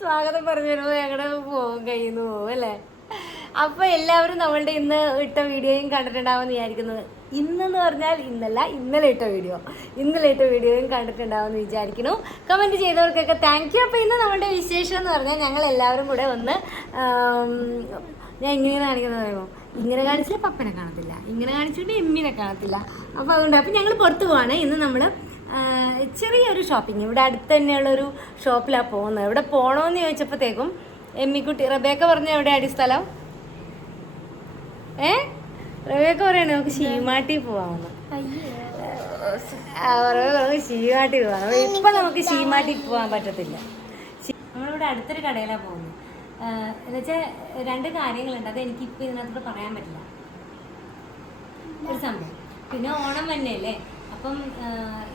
സ്വാഗതം പറഞ്ഞു വരുമ്പോൾ ഞങ്ങളുടെ പോകും കയ്യിൽ നിന്ന് പോകും അല്ലേ. അപ്പോൾ എല്ലാവരും നമ്മളുടെ ഇന്ന് ഇട്ട വീഡിയോയും കണ്ടിട്ടുണ്ടാവുമെന്ന് വിചാരിക്കുന്നത്. ഇന്നെന്ന് പറഞ്ഞാൽ ഇന്നല്ല, ഇന്നലെ ഇട്ട വീഡിയോയും കണ്ടിട്ടുണ്ടാവുമെന്ന് വിചാരിക്കുന്നു. കമൻറ്റ് ചെയ്തവർക്കൊക്കെ താങ്ക് യു. അപ്പോൾ ഇന്ന് നമ്മുടെ വിശേഷം എന്ന് പറഞ്ഞാൽ ഞങ്ങൾ എല്ലാവരും കൂടെ ഒന്ന് ഞാൻ ഇങ്ങനെ കാണിക്കുന്നത് പറയുമ്പോൾ ഇങ്ങനെ കാണിച്ചില്ല പപ്പനെ കാണത്തില്ല, ഇങ്ങനെ കാണിച്ചിട്ട് എമ്മിനെ കാണത്തില്ല. അപ്പോൾ അതുകൊണ്ട് അപ്പോൾ ഞങ്ങൾ പുറത്ത് പോവാണ്. ഇന്ന് നമ്മൾ ചെറിയൊരു ഷോപ്പിംഗ് ഇവിടെ അടുത്ത് തന്നെയുള്ളൊരു ഷോപ്പിലാണ് പോകുന്നത്. എവിടെ പോകണമെന്ന് ചോദിച്ചപ്പോഴത്തേക്കും എമ്മിക്കുട്ടി റബേക്ക പറഞ്ഞ എവിടെ അടി സ്ഥലം റബേക്ക പറയണേ നമുക്ക് ശീമാട്ടി പോവാമെന്ന്. ശീമാട്ടി പോവാം. ഇപ്പം നമുക്ക് ശീമാട്ടി പോകാൻ പറ്റത്തില്ല. നമ്മളിവിടെ അടുത്തൊരു കടയിലാണ് പോകുന്നത്. എന്നുവെച്ചാൽ 2 കാര്യങ്ങളുണ്ട്. അത് എനിക്കിപ്പോൾ ഇതിനകത്തോട് പറയാൻ പറ്റില്ല. ഒരു സംഭവം പിന്നെ ഓണം തന്നെയല്ലേ. അപ്പം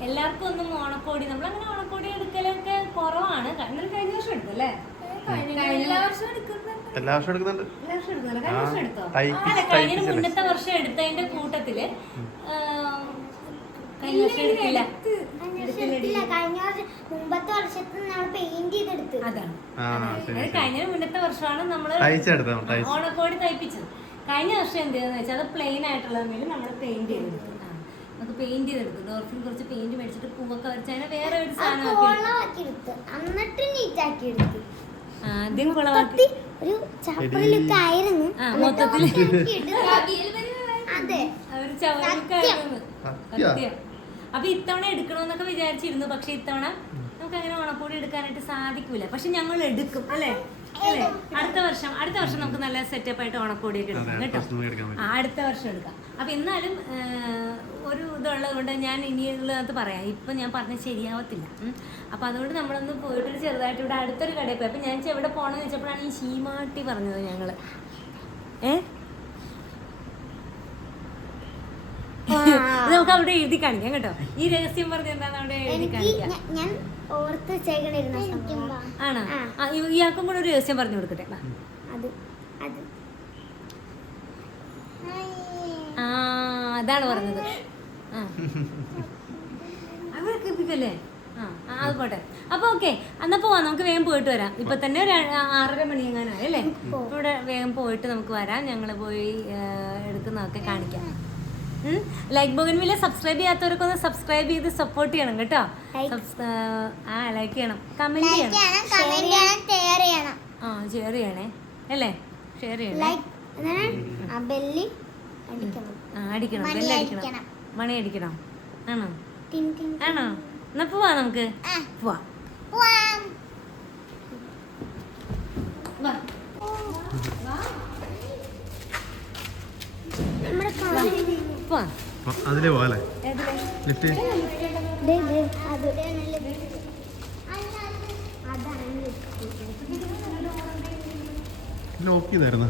എല്ലാവർക്കും ഒന്നും ഓണക്കോടി നമ്മളങ്ങനെ ഓണക്കോടി എടുക്കലൊക്കെ കുറവാണ്. എന്നാലും കഴിഞ്ഞ വർഷം എടുത്തു അല്ലേ? എല്ലാ വർഷവും എടുക്കുന്നുണ്ട്. കഴിഞ്ഞ മുന്നത്തെ വർഷം എടുത്തതിന്റെ കൂട്ടത്തില് കഴിഞ്ഞ വർഷം എടുത്തില്ല. അതാണ് കഴിഞ്ഞ മുന്നത്തെ വർഷമാണ് നമ്മള് ഓണക്കോടി തയ്പ്പിച്ചത്. കഴിഞ്ഞ വർഷം എന്ത് ചെയ്തെന്ന് വെച്ചാൽ അത് പ്ലെയിൻ ആയിട്ടുള്ള നമ്മൾ പെയിന്റ് ചെയ്തെടുത്തു. നമുക്ക് പെയിന്റ് ചെയ്തെടുത്തു. ഡോർഫിൻ കുറച്ച് പെയിന്റ് മേടിച്ചിട്ട് പൂവൊക്കെ വരച്ച് അതിനെ വേറെ ഒരു സാധനം ആദ്യം കുളമാക്കി മൊത്തത്തില് ഒരു ചവറുക്കായിരുന്നു സത്യം. അപ്പൊ ഇത്തവണ എടുക്കണമെന്നൊക്കെ വിചാരിച്ചിരുന്നു. പക്ഷെ ഇത്തവണ നമുക്ക് അങ്ങനെ ഓണക്കോടി എടുക്കാനായിട്ട് സാധിക്കൂല. പക്ഷെ ഞങ്ങൾ എടുക്കും അല്ലേ? അടുത്ത വർഷം നമുക്ക് നല്ല സെറ്റപ്പ് ആയിട്ട് ഓണക്കോടിയൊക്കെ എടുക്കാം കേട്ടോ. അടുത്ത വർഷം എടുക്കാം. അപ്പൊ എന്നാലും ഒരു ഇതുള്ളത് കൊണ്ട് ഞാൻ ഇനിയുള്ളതിനകത്ത് പറയാം. ഇപ്പൊ ഞാൻ പറഞ്ഞത് ശരിയാവത്തില്ല. അപ്പൊ അതുകൊണ്ട് നമ്മളൊന്ന് പോയിട്ടൊരു ചെറുതായിട്ട് ഇവിടെ അടുത്തൊരു കടയിൽ പോയി. അപ്പൊ ഞാൻ എവിടെ പോകണമെന്ന് വെച്ചപ്പോഴാണ് ഈ ശീമാട്ടി പറഞ്ഞത് ഞങ്ങള്. നമുക്ക് അവിടെ എഴുതി കാണിക്കാം കേട്ടോ. ഈ രഹസ്യം പറഞ്ഞ എന്താന്ന് അവിടെ എഴുതി കാണിക്കാം. ആണോ? ഇയാൾക്കും കൂടെ ഒരു രഹസ്യം പറഞ്ഞു കൊടുക്കട്ടെ. അതാണ് പറഞ്ഞത്. അവരൊക്കെ എത്തിക്കല്ലേ? അത് പോട്ടെ. അപ്പൊ ഓക്കെ, എന്നാ പോവാം. നമുക്ക് വേഗം പോയിട്ട് വരാം. ഇപ്പൊ തന്നെ 6:30 മണി എങ്ങാനായി അല്ലേ? ഇവിടെ വേഗം പോയിട്ട് നമുക്ക് വരാം. ഞങ്ങള് പോയി എടുക്കുന്നതൊക്കെ കാണിക്കാം. ലൈക്ക് ബോഗൻവില്ല സബ്സ്ക്രൈബ് ചെയ്യാത്തവരൊക്കെ ഒന്ന് സബ്സ്ക്രൈബ് ചെയ്ത് സപ്പോർട്ട് ചെയ്യണം കേട്ടോ. ലൈക്ക് ചെയ്യണം, കമന്റ് ചെയ്യണം, ഷെയർ ചെയ്യണേ അല്ലേ? ഷെയർ ചെയ്യണേ. അടിക്കണം, ബെല്ലടിക്കണം, മണി അടിക്കണം. ആണോ? എന്നാ പോവാ. നമുക്ക് പോവാം. അതിലേ പോവാല്ലേ? ലോക്ക് ചെയ്തായിരുന്നു.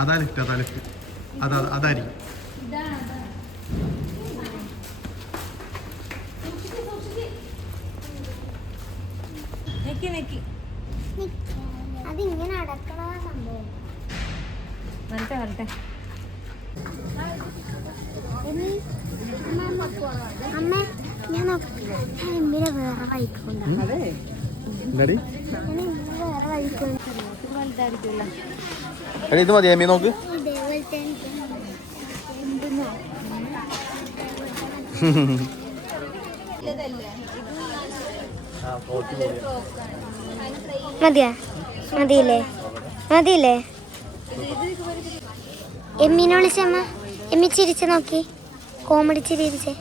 അതാ ലിഫ്റ്റ് അതായിരിക്കും. അതിങ്ങനെ അടക്കണ സംഭവം. വരട്ടെ. അമ്മ ഞാൻ എമ്മിനെ വേറെ വഴിക്കുണ്ട്. ഇത് മതി എമ്മി നോക്ക്. മതിയില്ലേ? എമ്മിനെ വിളിച്ചമ്മ. എമ്മി ചിരിച്ച് നോക്കി, കോമഡി ചിരിച്ചേ.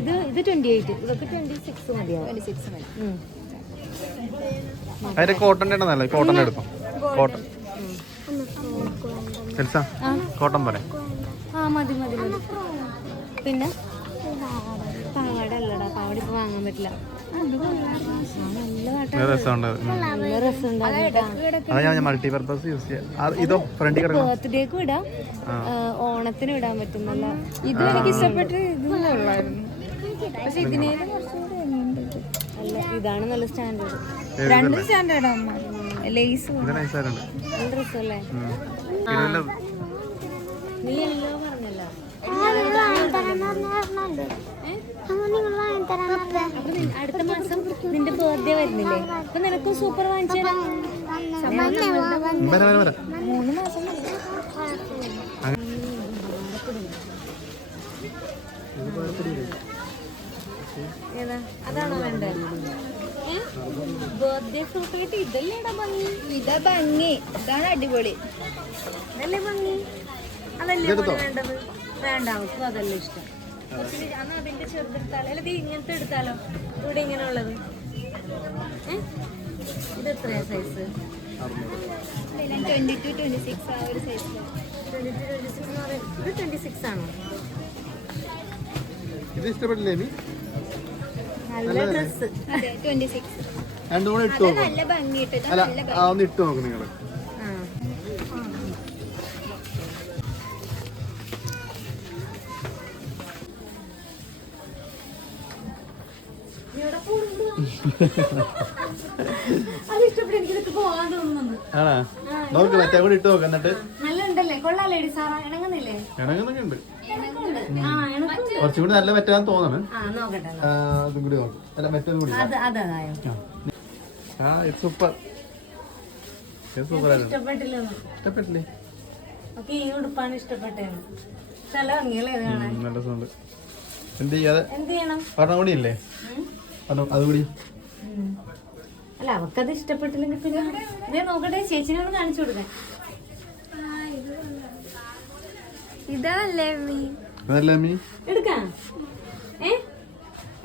ഇത് 28, ഇതൊക്കെ 26 മതിയാവും. അതിന്റെ കോട്ടൺ നല്ല കോട്ടൺ എടുക്കും. കോട്ടൺ കോട്ടൺ പോലെ മതി. പിന്നെ പാവാട അല്ലടാ, പാവാട ഇപ്പൊ വാങ്ങാൻ പറ്റില്ല. മൾട്ടിപർപ്പസ് യൂസ് ചെയ്യാം. ഇതോ ഫ്രണ്ടിൽ ബർത്ത്ഡേക്കും ഇടാം, ഓണത്തിനും ഇടാൻ പറ്റുന്നല്ല. ഇത് എനിക്ക് ഇഷ്ടപ്പെട്ട് ഇതൊന്നുള്ളായിരുന്നു. പക്ഷെ ഇതിനേലും കുറച്ചുകൂടെ അല്ല, ഇതാണ് നല്ല സ്റ്റാൻഡേർഡ്. 2 സ്റ്റാൻഡേർഡ് അമ്മ. ലേസ് ഇത് നൈസായിട്ടുണ്ട്. നല്ല രസമല്ലേ? ഇതിലുള്ളത് നീ എല്ലോ പറഞ്ഞല്ലോ. അടുത്ത മാസം നിന്റെ ബർത്ത്ഡേ വരുന്നില്ലേ? അപ്പൊ നിനക്കും സൂപ്പർ വാങ്ങിച്ചു തരാം. 3 മാസം ഏതാ? അതാണോ വേണ്ടത്? ബർത്ത്ഡേ ഫ്രൂട്ടായിട്ട് ഇതല്ലേടാ ഭംഗി. ഇതാ ഭംഗി, ഇതാണ് അടിപൊളി. അതല്ലേ ഭംഗി? അതല്ലേ മോനെ വേണ്ടത്? വേണ്ട, അവൾക്കും അതല്ലേ ഇഷ്ടം. അന്ന് അതിന്റെ ചെറുതെടുത്താലോ? അല്ല ഇത് ഇങ്ങനത്തെ എടുത്താലോ? ഇവിടെ ഇങ്ങനെ ഉള്ളത്. ഇത് എത്രയാ സൈസ്? 22, 26 ആ ഒരു സൈസില്. 26 എന്ന് പറയുന്നത് ഇത് 26 ആണോ? ഇത് ഇഷ്ടപ്പെട്ടില്ലേ നീ? നല്ല ഡ്രസ്. അതെ 26. രണ്ടും കൂടെ ഇട്ട് നോക്കും. നല്ല ഭംഗി ഇട്ടത്, അല്ല നല്ല ഭംഗി. ഒന്ന് ഇട്ട് നോക്കും നിങ്ങള്. അത് ഇഷ്ടപ്പെട്ടു. എനിക്കിതൊക്കെ പോകാൻ തോന്നുന്നു. ആണോ? നോക്ക് മറ്റേ കൂടെ ഇട്ട് നോക്കാം. എന്നിട്ട് നല്ല ഉണ്ടല്ലേ? കൊള്ളാലേടി സാറാ? ഇണങ്ങുന്നില്ലേ? ഇണങ്ങുന്നൊക്കെ ഉണ്ട്. ആ ഇണക്കുണ്ട്. കുറച്ചും കൂടി നല്ല മറ്റാന്ന് തോന്നണം. ആ നോക്കട്ടെ. അതും കൂടി നോക്കും. അല്ല മറ്റൊന്നും കൂടി. അതായോ? ഇത് സൂപ്പർ. ഇത് സൂപ്പറായിരുന്നു. ഇഷ്ടപ്പെട്ടില്ലെന്ന്. ഇഷ്ടപ്പെട്ടില്ലേ? ഓക്കെ, ഈ ഉടുപ്പാണ് ഇഷ്ടപ്പെട്ടേന്ന്. നല്ല ഭംഗിയല്ലേ ഇത് കാണാൻ? നല്ല സൗണ്ട്. എന്ത് ചെയ്യാതെ എന്ത് ചെയ്യണം? ഒരെണ്ണം കൂടി ഇല്ലേ? അതുകൂടി. അല്ല അവക്കത് ഇഷ്ടപ്പെട്ടില്ലെങ്കിൽ പിന്നെ ഇതേ നോക്കട്ടെ. ചേച്ചിനോട് കാണിച്ചു കൊടുക്കാൻ. ഇതല്ലേ അതല്ലേ അമ്മി? എടുക്കാം.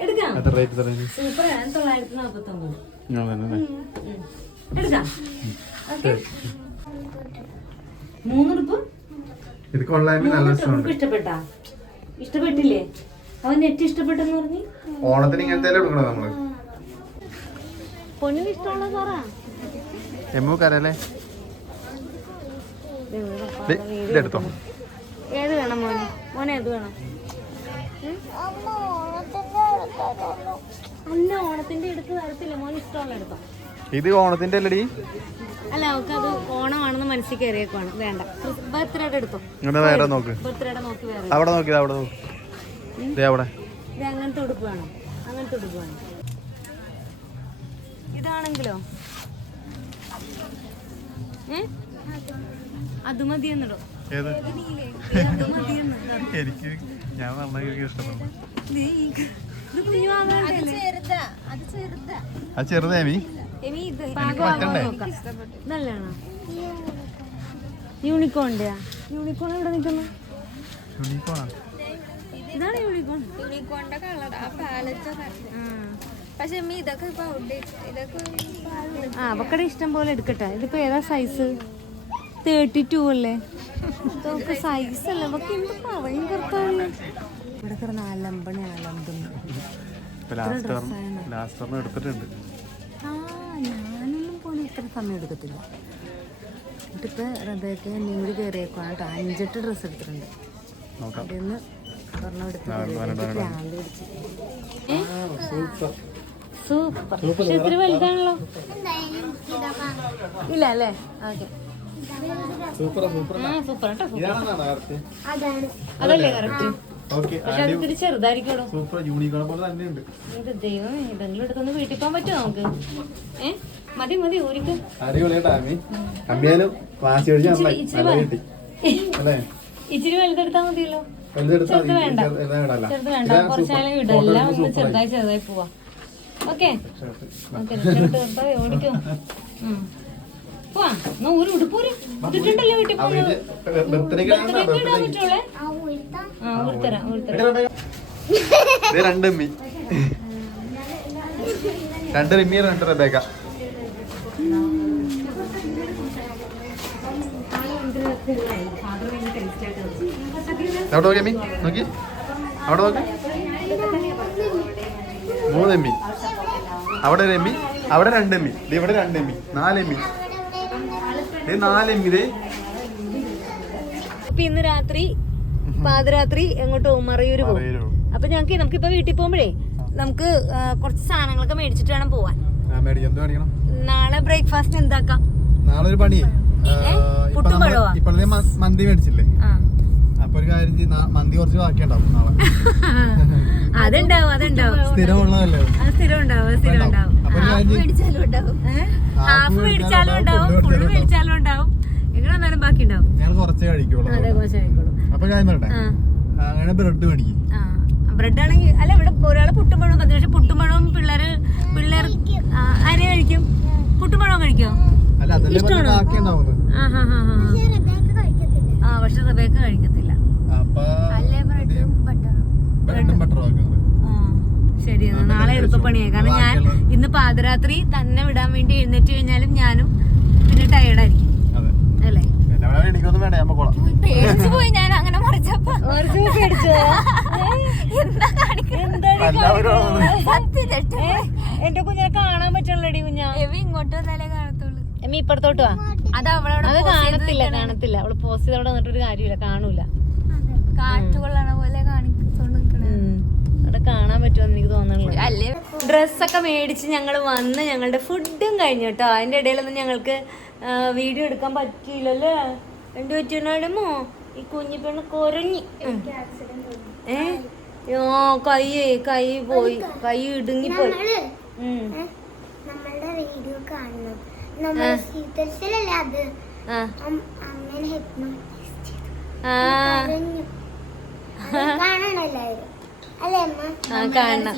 എടുക്കാം. എത്ര റേറ്റ് തരാം? സൂപ്പർ. 949. അതന്നെ. എടുക്കാം. ഓക്കെ, 3 ഉടുപ്പ്. ഇത് കൊള്ളാമി. നല്ല രസമുണ്ട്. ഇഷ്ടപ്പെട്ടാ? ഇഷ്ടപ്പെട്ടില്ലേ? അവൻ നെറ്റ് ഇഷ്ടപ്പെട്ടെന്ന് പറഞ്ഞു. ഓണത്തിന് ഇങ്ങനത്തെ എടുക്കണം നമ്മള്. പൊന്നിന് ഇഷ്ടമുള്ള സാറാ. എമ്മൂക്കരല്ലേ? ഇതെടുത്തോ. ഏത് വേണം മോനെ? മോനെ ഏത് വേണം? അല്ല, ഓണത്തിന്റെ എടുത്ത് തരത്തില്ല. മോന് ഇഷ്ടമുള്ള എടുത്തോ. ഇത് ഓണത്തിന്റെ അല്ലടി. അല്ല, അവക്കത് ഓണമാണെന്ന് മനസ്സിൽ കയറിയേക്കുവാണ്. വേണ്ട, ബർത്ത്ഡേയുടെ എടുത്തോ. ഇങ്ങനെ വേറെ നോക്ക്. ബർത്ത്ഡേയുടെ നോക്കി വേറെ. അവിടെ നോക്കിയത് അവിടെ നോക്ക്. അവിടെ ഇത് അങ്ങനത്തെ ഉടുപ്പ് വേണം. അങ്ങനത്തെ ഉടുപ്പ് വേണം. ഇതാണെങ്കിലോ? അത് മതിയെന്നിടോ. ഏത്? അത് മതിയെന്ന്. എനിക്ക് ഞാൻ പറഞ്ഞ ഇഷ്ടപ്പെടുന്നു. ചെറുതാ, അത് ചെറുതാ. അത് ചെറുതേമി. ഇനി ഇത് പറ്റണ്ടേ? നല്ലതാണോ? യൂണിക്കോണിന്റെ. യൂണിക്കോൺ എവിടെ നിൽക്കുന്നു? യൂണിക്കോണാ? ഇതാണ് യൂണിക്കോൺ. യൂണിക്കോണിന്റെ കളർ ആ പാലറ്റ. പക്ഷെ ഇതൊക്കെ ഇപ്പൊ ഇതൊക്കെ അവക്കടെ ഇഷ്ടം പോലെ എടുക്കട്ടെ. ഇതിപ്പോ ഏതാ സൈസ്? 32 അല്ലേ? ഇതൊക്കെ സൈസ് അല്ലേ? അവക്ക് എന്ത് പറയും കർത്താവ്? ഇവിടെ കിടന്ന് അലമ്പണി അലമ്പുന്നു. ലാസ്റ്റ് എടുത്തിട്ടുണ്ട്. ഞാനൊന്നും പോലെ ഇത്ര സമയം എടുക്കത്തില്ല. എന്നിട്ടിപ്പോ റബേക്ക് എന്നെയും കൂടി കയറിയേക്കാണ് കേട്ടോ. 5-8 ഡ്രസ്സ് എടുത്തിട്ടുണ്ട്. അതിന്ന് ഒരെണ്ണം എടുത്ത് സൂപ്പർ. പക്ഷെ ഇത്തിരി വലുതാണല്ലോ. ഇല്ല അല്ലേ? ഓക്കെ, സൂപ്പർ കേട്ടോ. അതല്ലേ കറക്റ്റ്. പക്ഷെ അത് ഇത്തിരി ചെറുതായിരിക്കുമല്ലോ. ഇത് ദൈവം, ഇതെങ്കിലും എടുത്തൊന്ന് വീട്ടിൽ പോകാൻ പറ്റുമോ നമുക്ക്? മതി ഊരിക്ക്. ഇച്ചിരി വലുതെടുത്താ മതിയല്ലോ. ചെറുത് വേണ്ട. ചെറുത് വേണ്ട. കുറച്ചാലും ഇടാം. എല്ലാം ഒന്ന് ചെറുതായി പോവാ. ഓക്കെ ഓടിക്കോ. പോവാ. എന്നാ ഒരു ഉടുപ്പൂര് ഇട്ടിട്ടുണ്ടല്ലോ വീട്ടിൽ പോകുന്നത്. ഇടാൻ പറ്റുള്ളേ. ഊരിത്തരാം. രണ്ട് റിമ്മി 2 റബേക്ക. അവിടെ നോക്കി അമ്മി, നോക്കി അവിടെ നോക്കി. 3 എമ്മി. അവിടെ 1 എമ്മി, അവിടെ 2 എമ്മി, ഇവിടെ 2 എമ്മി, 4 എമ്മി. 4 എമ്മി. അപ്പൊ ഇന്ന് രാത്രി പാതിരാത്രി എങ്ങോട്ട് പോകും? മറയൂര് പോകും. അപ്പൊ നമുക്കിപ്പോ വീട്ടിൽ പോകുമ്പോഴേ നമുക്ക് കുറച്ച് സാധനങ്ങളൊക്കെ മേടിച്ചിട്ട് വേണം പോവാൻ. നാളെ ബ്രേക്ക്ഫാസ്റ്റ് എന്താക്കാം? നാളെ ഒരു പണിയേ ഇപ്പോഴത്തെ മന്തി മേടിച്ചില്ലേ അപ്പൊ ഒരു കാര്യം മന്തി കുറച്ച് ബാക്കിയുണ്ടാവും നാളെ. അതുണ്ടാവും സ്ഥിരമുള്ളതല്ലേ അപ്പൊ ഒരു കാര്യം ഹാഫ് മേടിച്ചാലും ഉണ്ടാവും ഫുള്ള് മേടിച്ചാലും ഉണ്ടാവും എങ്ങനെ വന്നാലും ബാക്കി ഉണ്ടാവും. ഞങ്ങൾ കുറച്ചേ കഴിക്കുള്ളൂ. അപ്പൊ കാര്യം പറയട്ടെ, അങ്ങനെ ബ്രെഡ് മേടിക്കും. ബ്രെഡ് ആണെങ്കിൽ അല്ല ഇവിടെ ഒരാള് പുട്ടുമ്പഴവും പറ്റും. പക്ഷെ പുട്ടുമ്പഴവും പിള്ളേർ ആരെ കഴിക്കും? പുട്ടുമ്പഴവും കഴിക്കോ? പക്ഷെ റബേക്ക കഴിക്കത്തില്ല. ശരി, നാളെ എളുപ്പപ്പണിയായി. കാരണം ഞാൻ ഇന്ന് പാതിരാത്രി തന്നെ വിടാൻ വേണ്ടി എഴുന്നേറ്റ് കഴിഞ്ഞാലും ഞാനും പിന്നെ ടയേർഡായിരിക്കും അല്ലേ? പേടിച്ചു പോയി ഞാൻ അങ്ങനെ മറിച്ചപ്പോ. എന്റെ കുഞ്ഞിനെ കാണാൻ പറ്റുള്ളടി കുഞ്ഞാ. ഇങ്ങോട്ട് വന്നാലേ കാണത്തുള്ളൂ. എമ്മി ഇപ്പുറത്തോട്ട് വാ. അത് അവളവിടെ കാണത്തില്ല. അവള് പോസ്റ്റ് ചെയ്ത് അവിടെ നിന്നിട്ടൊരു കാര്യമില്ല, കാണൂല. കാറ്റുകൊള്ളണ പോലെ കാണിച്ചോണ്ട് നിക്കണേ. അവിടെ കാണാൻ പറ്റുമെന്ന് എനിക്ക് തോന്നുന്നില്ല. അല്ലേ ഡ്രസ്സൊക്കെ മേടിച്ച് ഞങ്ങൾ വന്ന് ഞങ്ങളുടെ ഫുഡും കഴിഞ്ഞു കേട്ടോ. അതിന്റെ ഇടയിലൊന്നും ഞങ്ങൾക്ക് വീഡിയോ എടുക്കാൻ പറ്റിയില്ലല്ലേ? എന്ത് പറ്റുന്നോ ഈ കുഞ്ഞി പെണ്ണ് കൊരഞ്ഞി. കൈ പോയി, കൈ ഇടുങ്ങിപ്പോയി. നമ്മളുടെ വീഡിയോ കാണണം. കാണണം.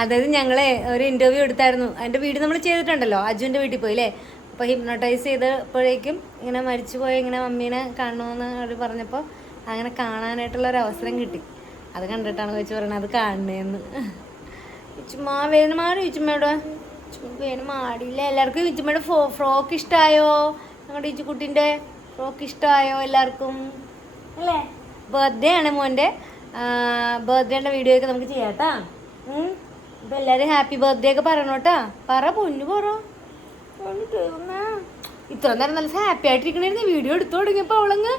അതായത് ഞങ്ങളെ ഒരു ഇന്റർവ്യൂ എടുത്തായിരുന്നു. അതിന്റെ വീഡിയോ നമ്മൾ ചെയ്തിട്ടുണ്ടല്ലോ, അജുവിന്റെ വീട്ടിൽ പോയി അല്ലേ? അപ്പോൾ ഹിപ്നോട്ടൈസ് ചെയ്തപ്പോഴേക്കും ഇങ്ങനെ മരിച്ചുപോയ ഇങ്ങനെ മമ്മീനെ കാണണമെന്ന് അവർ പറഞ്ഞപ്പോൾ അങ്ങനെ കാണാനായിട്ടുള്ള ഒരു അവസരം കിട്ടി. അത് കണ്ടിട്ടാണ് വെച്ച് പറയണത് അത് കാണണേന്ന്. ചുമ്മാ വേദന മാറി ചുമ്മയുടെ വേദന മാടിയില്ല. എല്ലാവർക്കും ഇച്ചുമ്മയുടെ ഫ്രോക്ക് ഇഷ്ടമായോ? നമ്മുടെ ഇച്ചുക്കുട്ടിൻ്റെ ഫ്രോക്ക് ഇഷ്ടമായോ എല്ലാവർക്കും അല്ലേ? ബർത്ത്ഡേ ആണ് മോൻ്റെ. ബർത്ത്ഡേൻ്റെ വീഡിയോ ഒക്കെ നമുക്ക് ചെയ്യാം കേട്ടാ. അപ്പോൾ എല്ലാവരും ഹാപ്പി ബർത്ത്ഡേ ഒക്കെ പറയണോട്ടാ. പറ പൊന്നു പറ. ഇത്ര നേരം നല്ല ഹാപ്പി ആയിട്ടിരിക്കണായിരുന്നു. വീഡിയോ എടുത്തു തുടങ്ങിയപ്പോൾ അവളങ്ങ്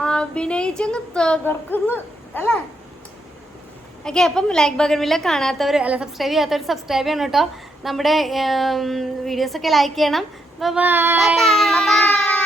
അഭിനയിച്ചങ്ങ് തകർക്കുന്നു അല്ലേ? ഓക്കെ, അപ്പം ലൈക്ക് ബഗൻവില്ല കാണാത്തവർ അല്ല സബ്സ്ക്രൈബ് ചെയ്യാത്തവർ സബ്സ്ക്രൈബ് ചെയ്യണം കേട്ടോ. നമ്മുടെ വീഡിയോസൊക്കെ ലൈക്ക് ചെയ്യണം. ബൈ.